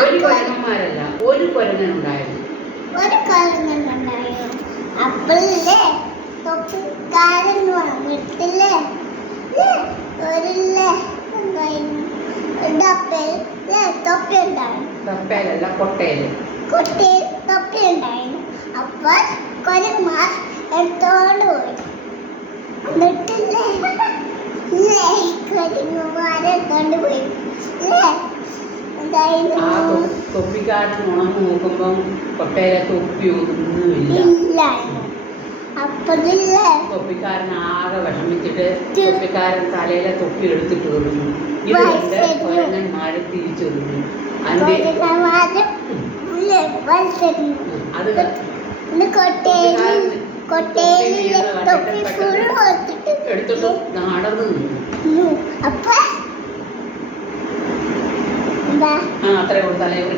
ഒരു കുരങ്ങന്മാരല്ല, ഒരു കുരങ്ങനുണ്ടായിരുന്നു. അപ്പോഴേ തൊപ്പിക്കാരൻ വന്നിട്ടില്ലേ തൊപ്പി ഉണ്ടായിരുന്നു. തപ്പേലല്ല, കൊട്ടയില്. കുട്ടിയിൽ തൊപ്പി ഉണ്ടായിരുന്നു. അപ്പോൾ കൊരന്മാർ എടുത്തോണ്ട് പോയി. എന്നിട്ടില്ലേ കൊരങ്ങന്മാരെ എടുത്തോണ്ട് പോയി. ആ തൊപ്പിക്കാരൻ ഉണർന്നു നോക്കുമ്പം കൊട്ടയിലെ തൊപ്പി ഒന്നുമില്ല. അപ്പോഴില്ലേ തൊപ്പിക്കാരൻ ആകെ വിഷമിച്ചിട്ട് തൊപ്പിക്കാരൻ തലയിലെ തൊപ്പി എടുത്തിട്ട് തുടങ്ങി. ഇത് കണ്ട് കുരങ്ങന്മാര് തിരിച്ചൊരുങ്ങി. അത് എടുത്തിട്ട് നടന്നു നിന്നു. അപ്പൊ അത്രേ ഉള്ളൂ. തലയിൽ